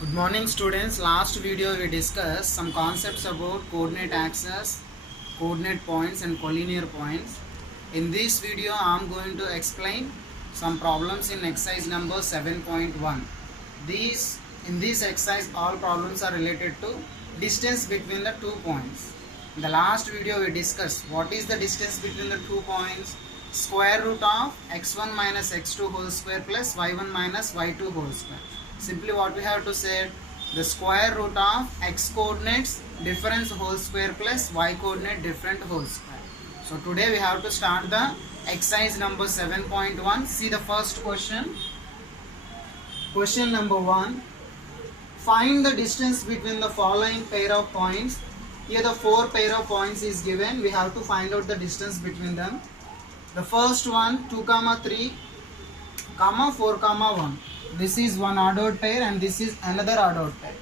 Good morning students. Last video we discussed some concepts about coordinate axes, coordinate points and collinear points. In this video I am going to explain some problems in exercise number 7.1. In this exercise all problems are related to distance between the 2 points. In the last video we discussed what is the distance between the 2 points. Square root of x1 minus x2 whole square plus y1 minus y2 whole square. Simply what we have to say, the square root of x coordinates difference whole square plus y coordinate different whole square. So today we have to start the exercise number 7.1. See the first question. Question number 1. Find the distance between the following pair of points. Here the 4 pair of points is given. We have to find out the distance between them. The first one 2, 3, 4, 1. This is one ordered pair and this is another ordered pair.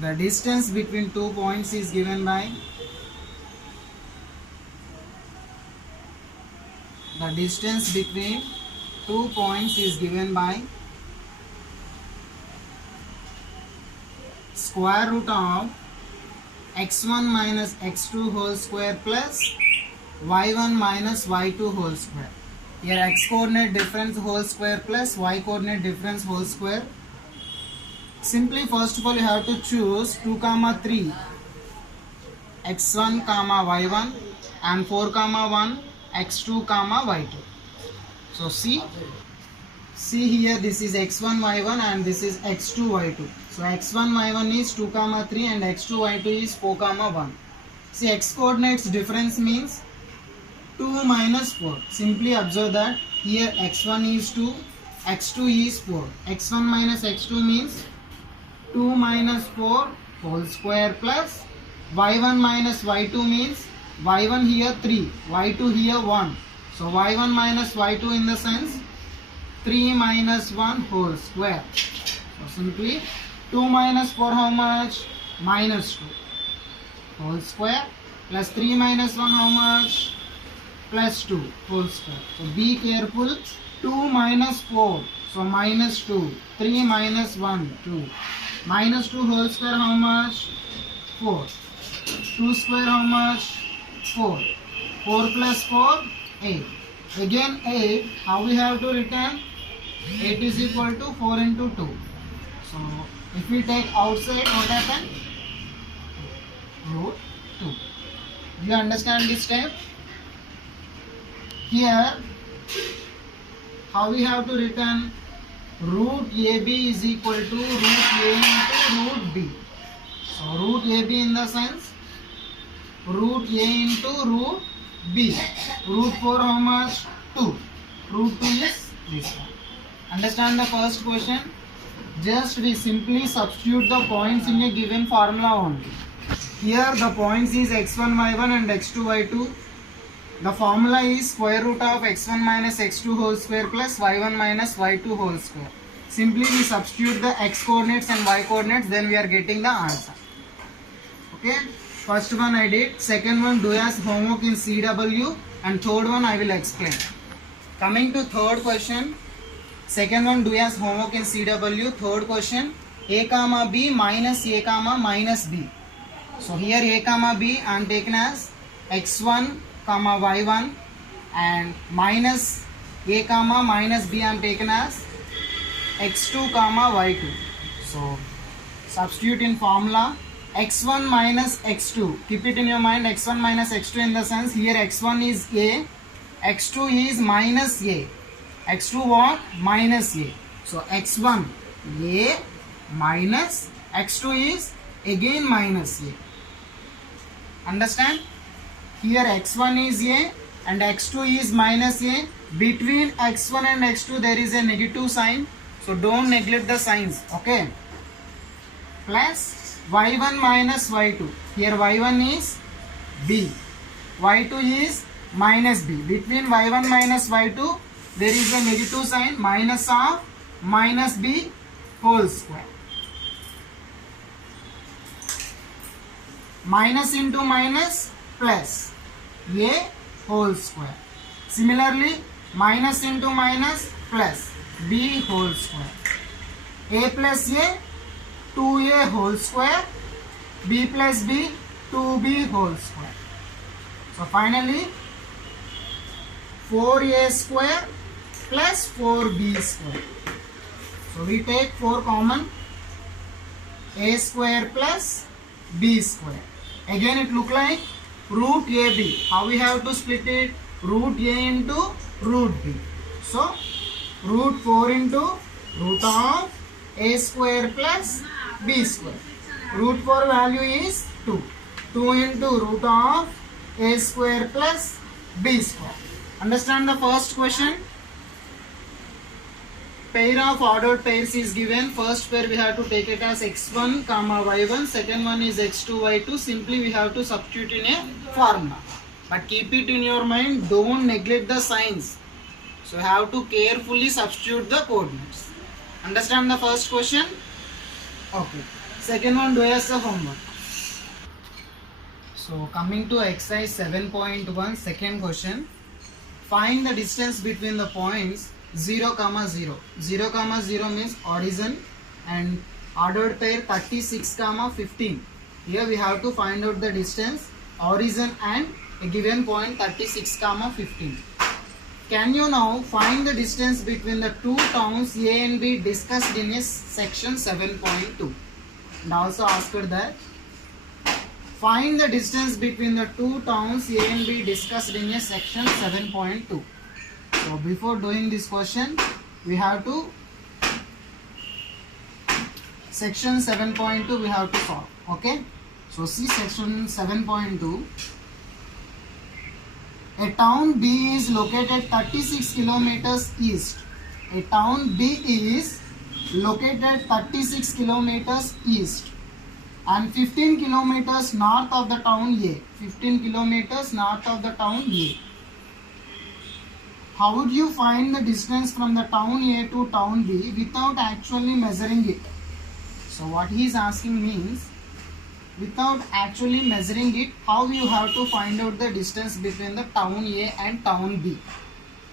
The distance between 2 points is given by square root of x1 minus x2 whole square plus y1 minus y2 whole square. Here x coordinate difference whole square plus y coordinate difference whole square. Simply first of all you have to choose 2, 3 x1, y1 and 4, 1 x2, y2. So see here, this is x1, y1 and this is x2, y2. So x1, y1 is 2, 3 and x2, y2 is 4, 1. See, x coordinates difference means 2 minus 4. Simply observe that here x1 is 2, x2 is 4. x1 minus x2 means 2 minus 4 whole square plus y1 minus y2 means y1 here 3, y2 here 1. So y1 minus y2 in the sense 3 minus 1 whole square. So simply 2 minus 4 how much? Minus 2 whole square plus 3 minus 1 how much? Plus 2 whole square. So be careful. 2 minus 4. So minus 2. 3 minus 1. 2. Minus 2 whole square how much? 4. 2 square how much? 4. 4 plus 4? 8. Again 8. How we have to written? 8 is equal to 4 into 2. So if we take outside, what happen? Root 2. Do you understand this step? Here, how we have to written? Root AB is equal to root A into root B. So root AB in the sense root A into root B. Root 4 how much? 2. Root 2 is this one. Understand the first question? Just we simply substitute the points in a given formula only. Here the points is x1, y1 and x2, y2. The formula is square root of x1 minus x2 whole square plus y1 minus y2 whole square. Simply we substitute the x coordinates and y coordinates, then we are getting the answer. Okay. First one I did. Second one do as homework in CW and third one I will explain. Coming to third question. Second one do as homework in CW. Third question a comma b minus a comma minus b. So here a comma b I am taken as x1 comma y1 and minus a comma minus b I am taken as x2 comma y2. So substitute in formula x1 minus x2. Keep it in your mind, x1 minus x2 in the sense here x1 is a, x2 is minus a. x2 what? Minus a. So x1 a minus x2 is again minus a. Understand? Here x1 is a and x2 is minus a. Between x1 and x2 there is a negative sign. So don't neglect the signs. Okay. Plus y1 minus y2. Here y1 is b. y2 is minus b. Between y1 minus y2 there is a negative sign, minus of minus b whole square. Minus into minus plus a whole square. Similarly, minus into minus plus b whole square. A plus a 2a whole square, b plus b 2b whole square. So finally 4a square plus 4b square. So we take 4 common, a square plus b square. Again it look like root ab. How we have to split it? Root a into root b. So root 4 into root of a square plus b square. Root 4 value is 2. 2 into root of a square plus b square. Understand the first question? Pair of ordered pairs is given. First pair we have to take it as x1 comma y1. Second one is x2 y2. Simply we have to substitute in a formula. But keep it in your mind. Don't neglect the signs. So you have to carefully substitute the coordinates. Understand the first question? Okay. Second one, do as a homework. So coming to exercise 7.1, second question. Find the distance between the points 0, 0. 0, 0 means origin and ordered pair 36, 15. Here we have to find out the distance, origin and a given point 36, 15. Can you now find the distance between the two towns A and B discussed in a section 7.2? And also asked that find the distance between the two towns A and B discussed in a section 7.2. So before doing this question, we have to section 7.2 we have to solve. Okay. So see section 7.2. A town B is located 36 kilometers east. A town B is located 36 kilometers east and 15 kilometers north of the town A. 15 kilometers north of the town A. How would you find the distance from the town A to town B without actually measuring it? So what he is asking means, without actually measuring it, how you have to find out the distance between the town A and town B.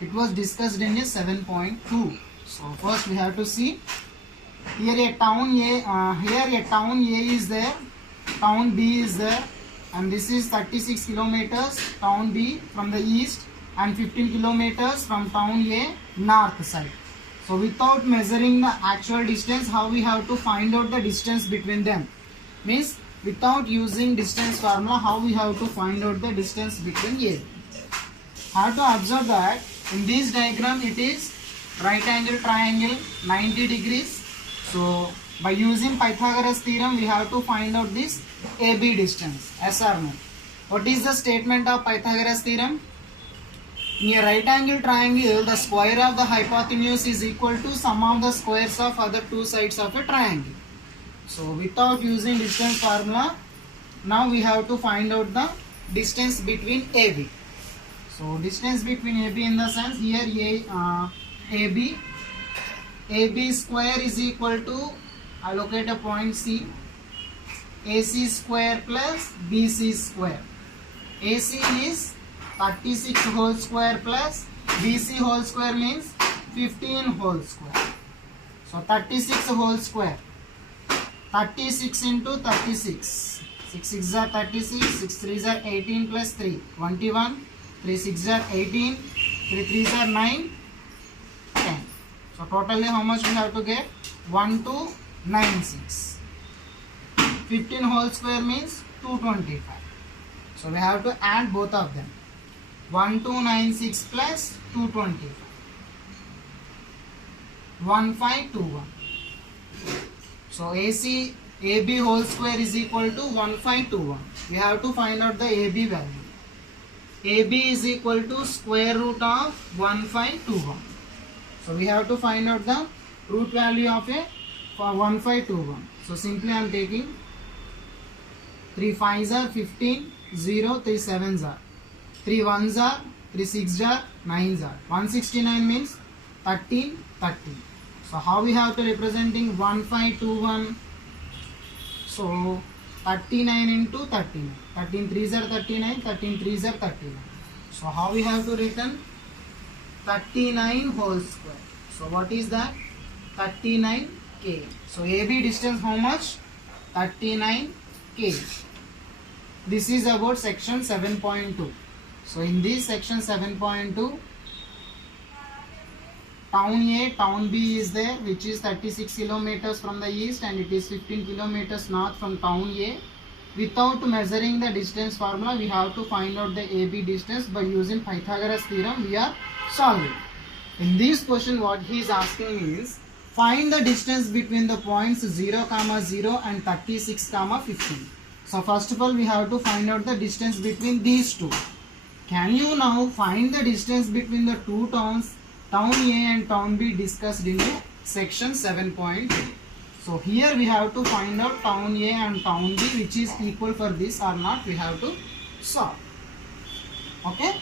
It was discussed in a 7.2. So first we have to see here a town A is there, town B is there, and this is 36 kilometers town B from the east and 15 kilometers from town A north side. So without measuring the actual distance, how we have to find out the distance between them? Means without using distance formula, how we have to find out the distance between A. Have to observe that in this diagram it is right angle triangle 90 degrees. So by using Pythagoras theorem, we have to find out this AB distance, yes or no. What is the statement of Pythagoras theorem? In a right angle triangle, the square of the hypotenuse is equal to sum of the squares of other two sides of a triangle. So without using distance formula, now we have to find out the distance between AB. So distance between AB in the sense here AB square is equal to, I locate a point C, AC square plus BC square. AC is 36 whole square plus BC whole square means 15 whole square. So 36 whole square. 36 into 36. 6 6 are 36, 6 3 are 18 plus 3, 21, 3 6 are 18, 3 3 are 9, 10. So totally how much we have to get? 1296. 15 whole square means 225. So we have to add both of them. 1296 plus 225. 1521. So AB whole square is equal to 1521. We have to find out the AB value. AB is equal to square root of 1521. So we have to find out the root value of a for 1521. So simply I am taking 3 5s are 15, 0, 3 7s are, 3 1s are, 3 6s are, 9s are. 169 means 13, 13. So how we have to representing 1521? So 39 into 39. 13 3s are 39, 13 3s are 39. So how we have to written 39 whole square. So what is that? 39 k. So AB distance how much? 39 k. This is about section 7.2. So in this section 7.2, town A, town B is there, which is 36 kilometers from the east and it is 15 kilometers north from town A. Without measuring the distance formula, we have to find out the AB distance by using Pythagoras theorem. We are solving. In this question, what he is asking is, find the distance between the points 0, 0 and 36, 15. So first of all, we have to find out the distance between these two. Can you now find the distance between the two towns, town A and town B, discussed in section 7.2. So here we have to find out town A and town B, which is equal for this or not, we have to solve. Okay.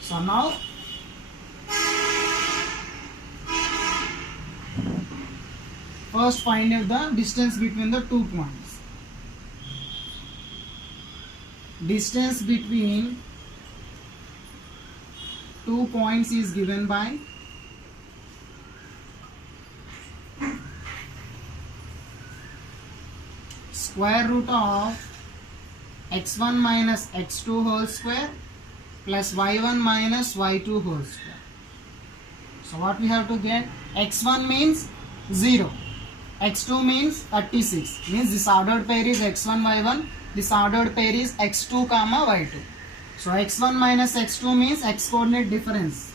So now first find out the distance between the 2 points. Distance between 2 points is given by square root of x1 minus x2 whole square plus y1 minus y2 whole square. So what we have to get? x1 means 0. x2 means 36. Means this ordered pair is x1, y1. This ordered pair is x2, y2. So x1 minus x2 means x coordinate difference.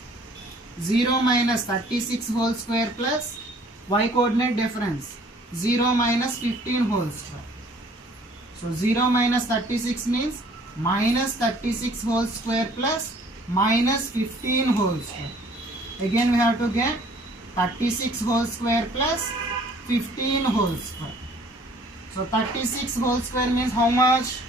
0 minus 36 whole square plus y coordinate difference. 0 minus 15 whole square. So 0 minus 36 means minus 36 whole square plus minus 15 whole square. Again we have to get 36 whole square plus 15 whole square. So 36 whole square means how much?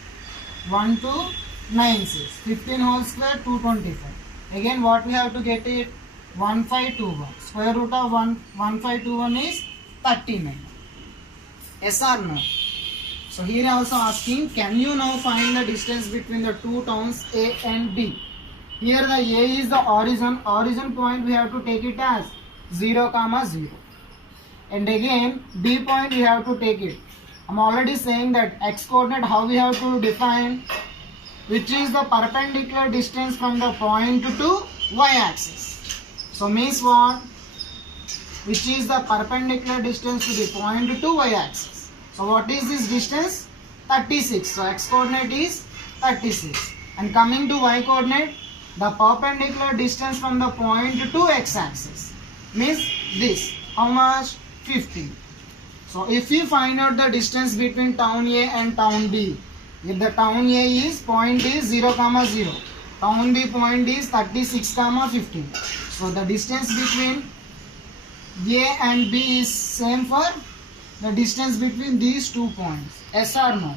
1296. 15 whole square 225. Again what we have to get it? 1521. Square root of 1521 is 39. Yes or no? So here also asking, can you now find the distance between the two towns A and B? Here the A is the origin. Origin point we have to take it as 0, 0. And again B point we have to take it. I'm already saying that x coordinate how we have to define, which is the perpendicular distance from the point to y axis. So means what? Which is the perpendicular distance to the point to y axis. So what is this distance? 36. So x coordinate is 36. And coming to y coordinate, the perpendicular distance from the point to x axis means this. How much? 15. So if you find out the distance between town A and town B, if the town A is point is 0, 0, town B point is 36, 15. So the distance between A and B is same for the distance between these 2 points. Yes or no?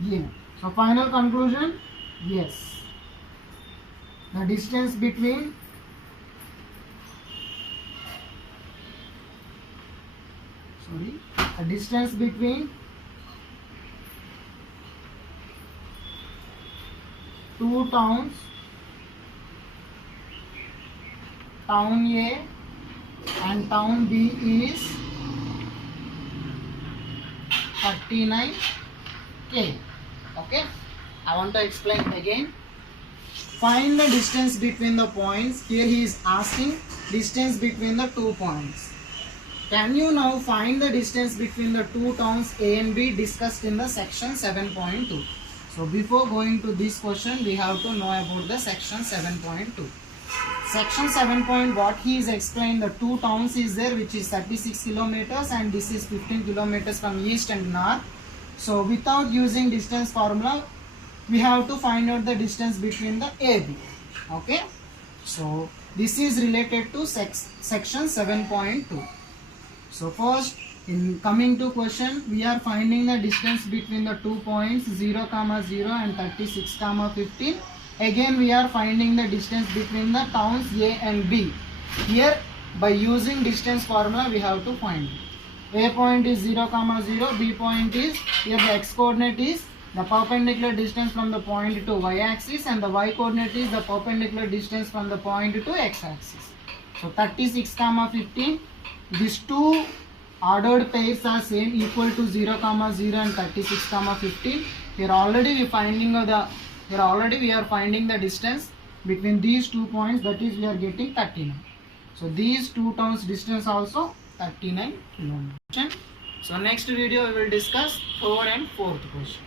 Yeah. So final conclusion, yes. The distance between the distance between two towns, town A and town B is 39 k. Okay, I want to explain again. Find the distance between the points. Here he is asking distance between the 2 points. Can you now find the distance between the two towns A and B discussed in the section 7.2? So before going to this question, we have to know about the section 7.2. Section 7. What he is explained, the two towns is there, which is 36 kilometers and this is 15 kilometers from east and north. So without using distance formula, we have to find out the distance between the AB. Okay. So this is related to section 7.2. So first, in coming to question, we are finding the distance between the 2 points 0, 0 and 36, 15. Again we are finding the distance between the towns A and B. Here by using distance formula we have to find it. A point is 0, 0, B point is, here the x coordinate is the perpendicular distance from the point to y axis and the y coordinate is the perpendicular distance from the point to x axis. So 36 comma 15. These two ordered pairs are same, equal to 0 comma 0 and 36 comma 15. Here already we are finding the distance between these 2 points, that is we are getting 39. So these two towns distance also 39 kilometers. So next video we will discuss 3rd and 4th question.